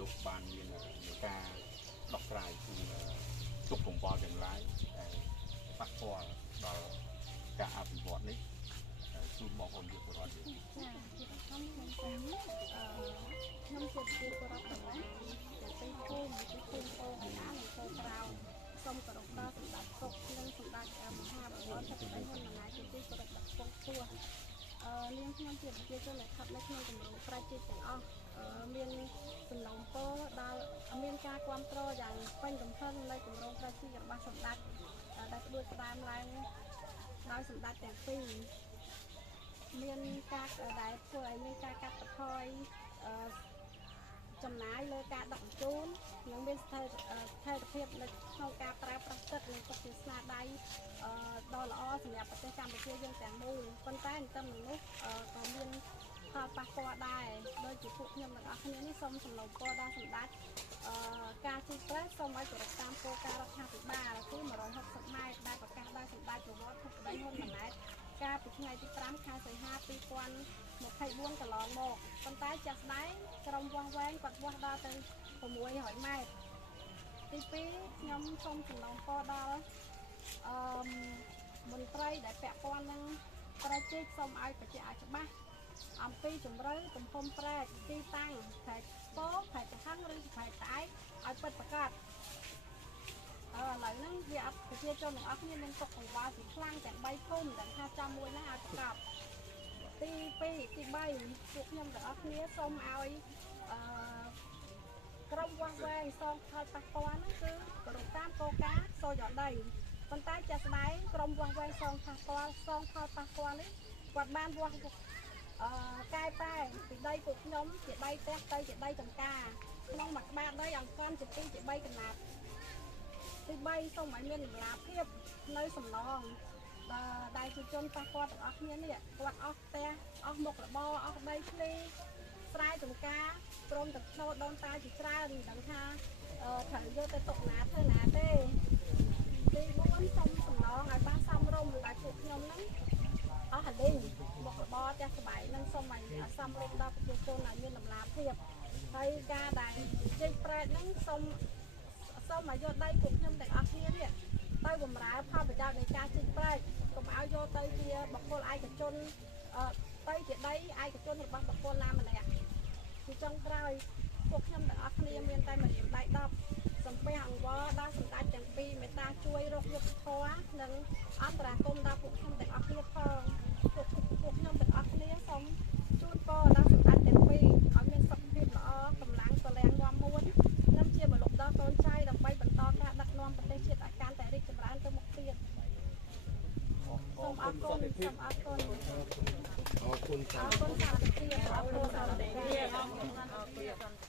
លោកបានមានការដោះស្រាយពីទុកកង្វល់ទាំងឡាយដែលប៉ះពាល់ដល់ការអភិវឌ្ឍនេះជូនបងប្អូនយុវរដ្ឋយើងចាជាសំខាន់ខ្ញុំខ្ញុំជាពលរដ្ឋទាំងឡាយដែលទៅភូមិទៅភូមិអូកណ្ដាលនិងពោក្រៅសូមគោរពដល់សម្ដេចពុកនិងសម្ដេចមហាបរមធិបតីហ៊ុនម៉ាណែតជាទីគោរពដ៏ខ្ពង់ខ្ពស់នាងខ្ញុំជាប្រជាជនដែលស្ថិតនៅក្នុងគម្រោងប្រជាជាតិទាំងអស់មានសំណូមពរដល់មានការគ្រប់គ្រងយ៉ាងពេញកំផុតនៅគម្រោងប្រជាជាតិរបស់សម្ដេចដែលផ្ដួចផ្ដើមឡើងដោយសម្ដេចទាំងពីរមានការដែលធ្វើឲ្យមានការកាត់បន្ថយចំណាយលើការដឹកជញ្ជូននិងមានស្ថិរភាពនៅក្នុងការប្រើប្រាស់ទឹកនិងទុកជាស្នាដៃដ៏ល្អសម្រាប់ប្រទេសកម្ពុជាយើងទាំងមូលប៉ុន្តែទន្ទឹមនឹងនោះក៏មានផលប៉ះពាល់ដែរដោយជាពួកខ្ញុំទាំងអស់គ្នានេះសូមសំណូមពរដល់សម្ដេចការជីកព្រែកសូមឲ្យគោរពតាមគោលការណ៍រដ្ឋាភិបាលគឺ160ម៉ែត្រដែលប្រកាសដោយសម្ដេចប្រវត្តិធិបតីហ៊ុនម៉ាណែតកាលពីថ្ងៃទី5 ខែសីហា 2024 កន្លងមកប៉ុន្តែជាក់ស្ដែងក្រុមវាស់វែងគាត់វាស់ដល់ទៅ600ម៉ែត្រទី2ខ្ញុំសូមសំណូមពរដល់មន្ត្រីដែលពាក់ព័ន្ធនឹងប្រជាជាតិសូមឲ្យបញ្ជាក់ឲ្យច្បាស់អំពីជំរឿទំហំព្រែកទីតាំងខេត្តពោធិ៍ខេត្តតាហាំងឬខេត្តក្អែកឲ្យពិតប្រាកដឥឡូវហ្នឹងវាប្រជាជនទាំងអស់គ្នាមានទុកកង្វល់ពីខ្លាំងទាំង3ភូមិទាំងថាចាំមួយហ្នឹងឲ្យប្រកបទី2ទី3ពួកខ្ញុំទាំងអស់គ្នាសូមឲ្យក្រុមវាស់វែងសងផលប៉ះពាល់ហ្នឹងគឺគោរពតាមគោលការណ៍សូយោដីប៉ុន្តែជាក់ស្ដែងក្រុមវាស់វែងសងផលប៉ះពាល់នេះគាត់បានវាស់កែប្រែពីដីពួកខ្ញុំជាដីផ្ទះទៅជាដីចំការក្នុងមួយក្បាលដីអង្គន់ជា2ជា3កណាត់ទី3សូមឲ្យមានតម្លាភាពនៅសំណងដែលជាជនប៉ះពាល់ទាំងអស់គ្នានេះគាត់អស់ផ្ទះអស់មុខរបរអស់ដីធ្លីស្រែចំការព្រមទាំងឆ្នោតដូនតាជាច្រើនមិនដឹងថាត្រូវយកទៅទុកណាធ្វើណាទេទី4សូមសំណងឲ្យបានសមរម្យដោយពួកខ្ញុំហ្នឹងអស់ហលីមុខរបរផ្ទះស្បែកនឹងសូមឲ្យសមរម្យដល់ប្រជាជនឲ្យមានតម្លាភាពហើយការដែលចេញប្រែកហ្នឹងសូមឲ្យយកដីពួកខ្ញុំទាំងអស់គ្នានេះទៅបម្រើផលប្រយោជន៍នៃការចេញប្រែកកុំឲ្យយកទៅជាបុគ្គលឯកជនទៅជាដីឯកជនរបស់បុគ្គលណាម្នាក់ពីចុងក្រោយពួកខ្ញុំទាំងអស់គ្នាមានតែម្រាមដៃ10សំពះអង្វរដល់សម្ដេចទាំងពីរមេត្តាជួយរកយុត្តិធម៌និងអន្តរាគមន៍ដល់ពួកខ្ញុំទាំងអស់គ្នាផងពួកខ្ញុំទាំងអស់គ្នាសូមជូនពរដល់សម្ដេចទាំងពីរឲ្យមានសុខភាពល្អកម្លាំងពលំងាប់មួយនិងជាម្លប់ដល់កូនចៅដើម្បីបន្តការដឹកនាំប្រទេសជាតិឲ្យកាន់តែរីកចម្រើនទៅមុខទៀតសូមអរគុណសូមអរគុណអរគុណអរគុណសារភាពអរគុណសារភាព